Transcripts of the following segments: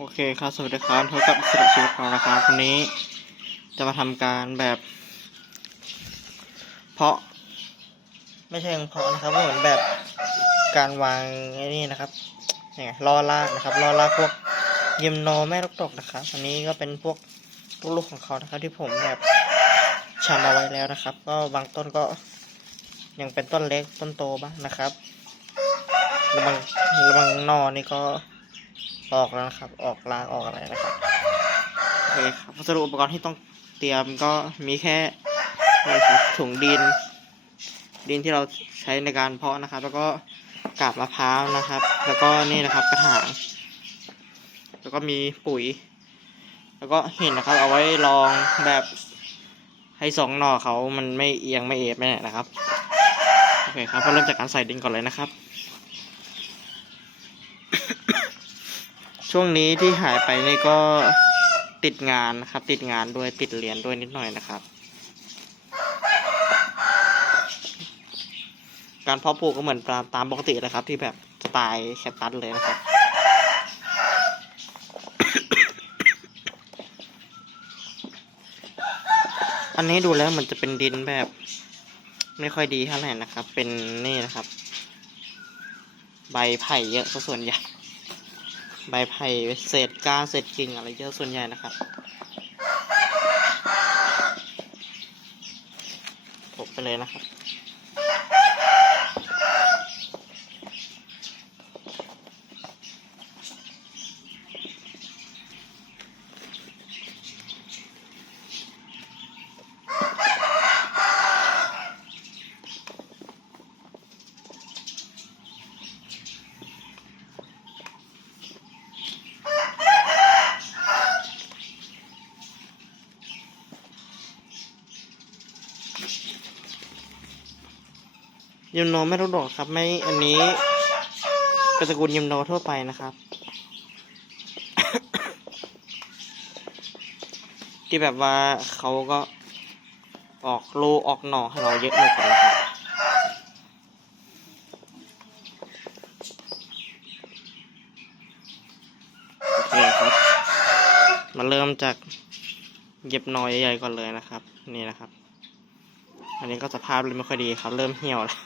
โอเคครับ สวัสดีครับพบกับอิสระชีวิตของเรานะครับวันนี้ จะมาทำการแบบ เพาะ ไม่ใช่เพาะนะครับเหมือนแบบการวางไอ้นี่นะครับเนี่ยล่อลากนะครับล่อลากพวกยิมโนแม่ลูกดกนะครับอันนี้ก็เป็นพวกลูกๆของเขานะครับ ที่ผมแบบชำเอาไว้แล้วนะครับ ก็บางต้นก็ยังเป็นต้นเล็กต้นโตบ้างนะครับแล้วบางแล้วบางนอนี่ก็ ออกแล้วนะครับ ออกลากออกอะไรนะครับโอเคครับวัสดุอุปกรณ์ที่ต้องเตรียมก็มีแค่นี่ครับถุงดิน ดินที่เราใช้ในการเพาะนะครับ แล้วก็กาบมะพร้าวนะครับ แล้วก็นี่นะครับกระถางแล้วก็มีปุ๋ย แล้วก็หินนะครับ เอาไว้รองแบบให้สองหน่อเขามันไม่เอียงไม่เอฟไม่ไหนนะครับโอเคครับก็เริ่มจากการใส่ดินก่อนเลยนะครับ ช่วงนี้ที่หายไปนี่ก็ติดงานนะครับ ติดงานด้วยติดเรียนด้วยนิดหน่อยนะครับ การเพาะปลูกก็เหมือนตามตามปกติเลยครับ ที่แบบสไตล์แคตตัสเลยนะครับอันนี้ดูแล้วมันจะเป็นดินแบบ ไม่ค่อยดีเท่าไหร่นะครับ เป็นนี่นะครับ ใบไผ่เยอะส่วนใหญ่ ใบไผ่เศษก้านเศษกิ่งอะไรเยอะส่วนใหญ่นะครับ ผมไปเลยนะครับ ยิมโนไม่รู้ดอกครับไม่อันนี้เป็นตระกูลยิมโนทั่วไปนะครับ ที่แบบว่าเขาก็ออกลูออกหน่อให้เราเยอะเหมือนกันนะครับโอเคครับ มาเริ่มจากเย็บหนอใหญ่ๆก่อนเลยนะครับ นี่นะครับ อันนี้ก็สภาพเลยไม่ค่อยดีครับ เริ่มเหี่ยวแล้ว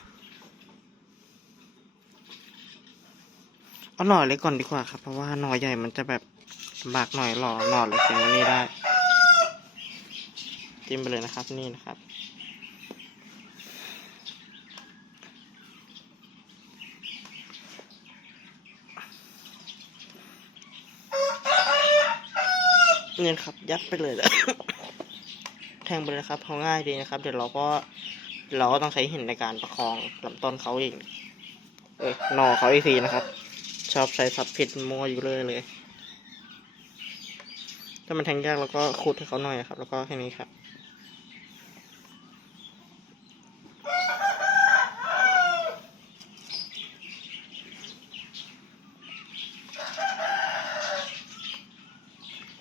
เอาหน่อเล็กก่อนดีกว่าครับ เพราะว่าหน่อใหญ่มันจะแบบลำบากหน่อยหล่อหน่อเล็กอย่างนี้ได้ จิ้มไปเลยนะครับนี่นะครับเนี่ยครับยัดไปเลยแทงไปเลยครับเขาง่ายดีนะครับ เดี๋ยวเราก็เราก็ต้องใช้หินในการประคองลำต้นเขาอีกเอ้ยหน่อเขาอีกทีนะครับ ชอบใช้สับผิดมัวอยู่เลยเลย ถ้ามันแทงยากเราก็ขุดให้เขาหน่อยครับ แล้วก็แค่นี้ครับ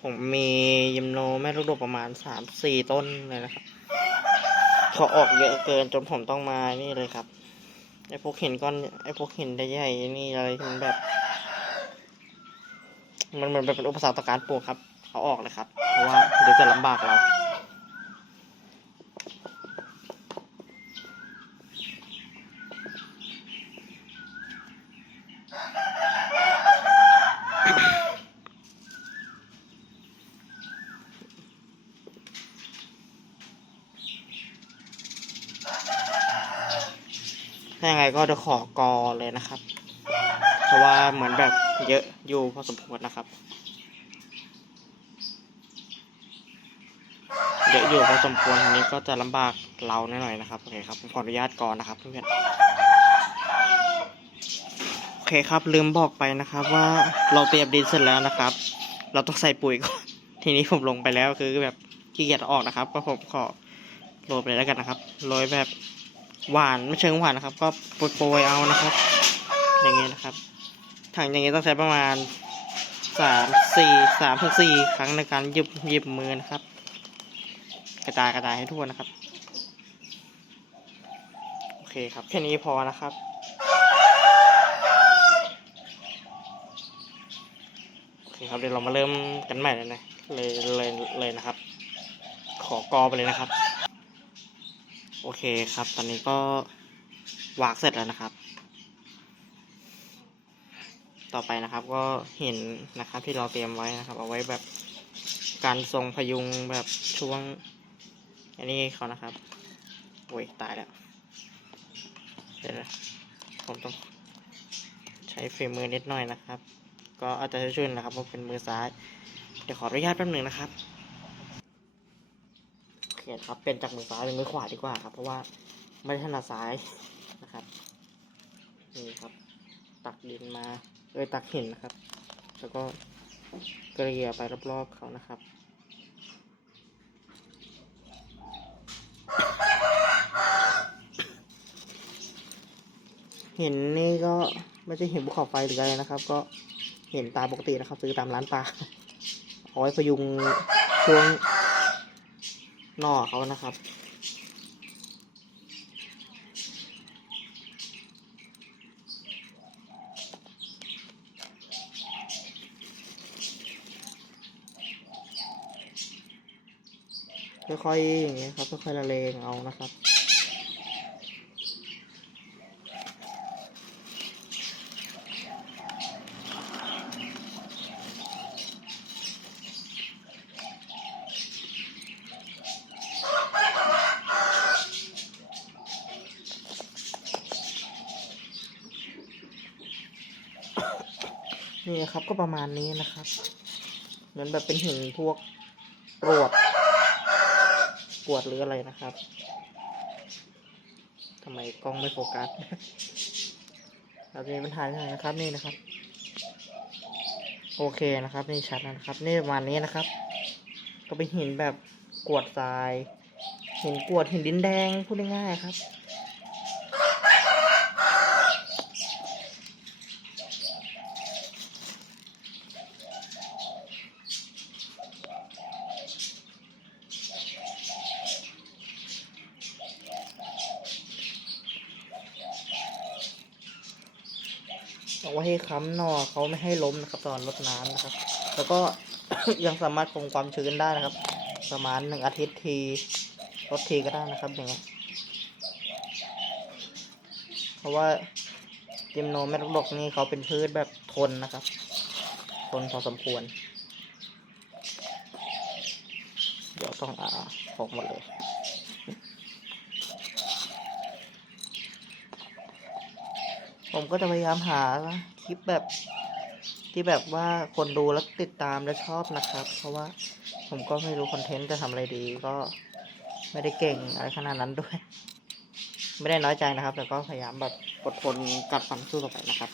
ผมมียิมโนแม่ลูกดกประมาณสามสี่ต้นเลยนะครับเขาออกเยอะเกินจนผมต้องมานี่เลยครับ ไอพวกเห็นก้อนไอพวกเห็นใหญ่ๆนี่อะไรที่มันแบบ มันเหมือนเป็นอุปสรรคต่อการปลูกครับเขาออกเลยครับ เพราะว่าเดี๋ยวจะลำบากเรา ถ้ายังไงก็จะขอกอเลยนะครับ เพราะว่าเหมือนแบบเยอะอยู่พอสมควรนะครับ เยอะอยู่พอสมควรทีนี้ก็จะลำบากเราหน่อยๆนะครับ โอเคครับผมขออนุญาตก่อนนะครับเพื่อนโอเคครับลืมบอกไปนะครับว่าเราเตรียมดินเสร็จแล้วนะครับ เราต้องใส่ปุ๋ยก่อน ทีนี้ผมลงไปแล้วคือแบบขี้เกียจออกนะครับ ก็ผมขอโรยไปแล้วกันนะครับโรยแบบ หวานไม่เชิงหวานนะครับ ก็โปรยเอานะครับ อย่างเงี้ยนะครับ ถังอย่างเงี้ยต้องใช้ประมาณสามสี่สามถึงสี่ครั้งในการหยิบหยิบมือนะครับ กระจายกระจายให้ทั่วนะครับ โอเคครับแค่นี้พอนะครับโอเคครับเดี๋ยวเรามาเริ่มกันใหม่เลยนะเลยเลยเลยนะครับ ขอกอไปเลยนะครับ อเคครับ ตอนนี้ก็วากเสร็จแล้วนะครับ ต่อไปนะครับก็เห็นนะครับที่เราเตรียมไว้นะครับ เอาไว้แบบการทรงพยุงแบบช่วง อันนี้เขานะครับ โอ้ยตายแล้วเดี๋ยวนะผมต้องใช้ฝีมือนิดหน่อยนะครับ ก็อาจจะช่วยๆนะครับเพราะเป็นมือซ้าย เดี๋ยวขออนุญาตแป๊บหนึ่งนะครับ คครับ เป็นจากมือซ้ายเป็นมือขวาดีกว่าครับ เพราะว่าไม่ได้ถนัดซ้ายนะครับ นี่ครับ ตักดินมาเอ้ยตักหินนะครับ แล้วก็เกลี่ยไปรอบๆเขานะครับเห็นนี่ก็ไม่ใช่เห็นภูเขาไฟหรืออะไรนะครับ ก็เห็นตาปกตินะครับซื้อตามร้านปลาเอาไว้พยุงช่วง หน่อเขานะครับ ค่อยๆอย่างเงี้ยครับค่อยๆละเลงเอานะครับ นี่ครับก็ประมาณนี้นะครับ เหมือนแบบเป็นหินพวกกรวดกรวดหรืออะไรนะครับทำไมกล้องไม่โฟกัสเราจะมีปัญหาที่ไหนนะครับนี่นะครับ โอเคนะครับ นี่ชัดนะครับ นี่ประมาณนี้นะครับ ก็เป็นหินแบบกรวดทรายหินกรวดหินดินแดงพูดง่ายๆครับ เอาไว้ให้ค้ำหนอเขาไม่ให้ล้มนะครับตอนรดน้ำนะครับ แล้วก็ยังสามารถคงความชื้นได้นะครับ ประมาณหนึ่งอาทิตย์ทีรดทีก็ได้นะครับอย่างเงี้ยเพราะว่าจิมโนแมกดกนี่เขาเป็นพืชแบบทนนะครับ ทนพอสมควร เดี๋ยวต้องอ่าออกหมดเลย ผมก็จะพยายามหาคลิปแบบที่แบบว่าคนดูแล้วติดตามและชอบนะครับ เพราะว่าผมก็ไม่รู้คอนเทนต์จะทำอะไรดีก็ไม่ได้เก่งอะไรขนาดนั้นด้วย ไม่ได้น้อยใจนะครับ แต่ก็พยายามแบบอดทนกัดฟันสู้ต่อไปนะครับ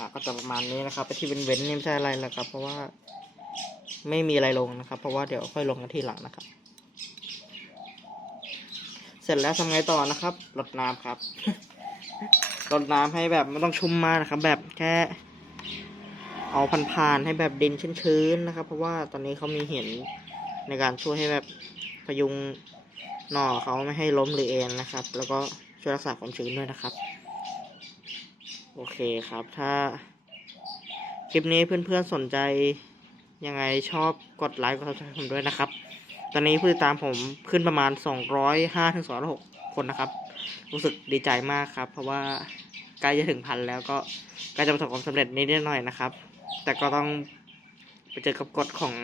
อ่าก็จะประมาณนี้นะครับไปที่เว้นๆนี่ไม่ใช่อะไรแล้วครับ เพราะว่าไม่มีอะไรลงนะครับ เพราะว่าเดี๋ยวค่อยลงกันทีหลังนะครับ เสร็จแล้วทำไงต่อนะครับรดน้ำครับรดน้ำให้แบบไม่ต้องชุ่มมากนะครับ แบบแค่เอาผ่านๆให้แบบดินชื้นๆนะครับ เพราะว่าตอนนี้เขามีเห็นในการช่วยให้แบบพยุงหน่อเขาไม่ให้ล้มหรือเอ็นนะครับ แล้วก็ช่วยรักษาความชื้นด้วยนะครับ โอเคครับ ถ้าคลิปนี้เพื่อนๆสนใจยังไงชอบกดไลค์กดซับสไครต์ผมด้วยนะครับ ตอนนี้ผู้ติดตามผมขึ้นประมาณ 205ถึง206คนนะครับ รู้สึกดีใจมากครับ เพราะว่าใกล้จะถึงพันแล้วก็ใกล้จะประสบความสำเร็จนิดหน่อยนะครับ แต่ก็ต้องไปเจอกับกฎของ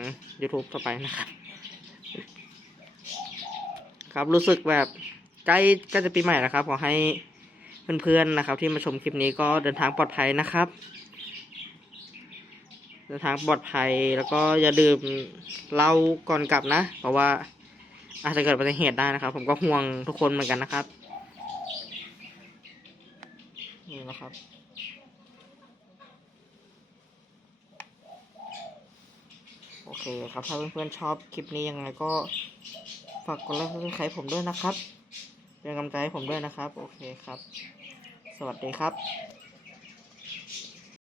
YouTube ต่อไปนะครับ ครับรู้สึกแบบใกล้ใกล้จะปีใหม่นะครับ ขอให้ เพื่อนๆนะครับ ที่มาชมคลิปนี้ก็เดินทางปลอดภัยนะครับ เดินทางปลอดภัยแล้วก็อย่าดื่มเหล้าก่อนกลับนะ เพราะว่าอาจจะเกิดอุบัติเหตุได้นะครับ ผมก็ห่วงทุกคนเหมือนกันนะครับนี่นะครับโอเคครับ ถ้าเพื่อนๆชอบคลิปนี้ยังไงก็ฝากกดไลค์กดซับสไครผมด้วยนะครับ เป็นกำลังใจให้ผมด้วยนะครับ โอเคครับ สวัสดีครับ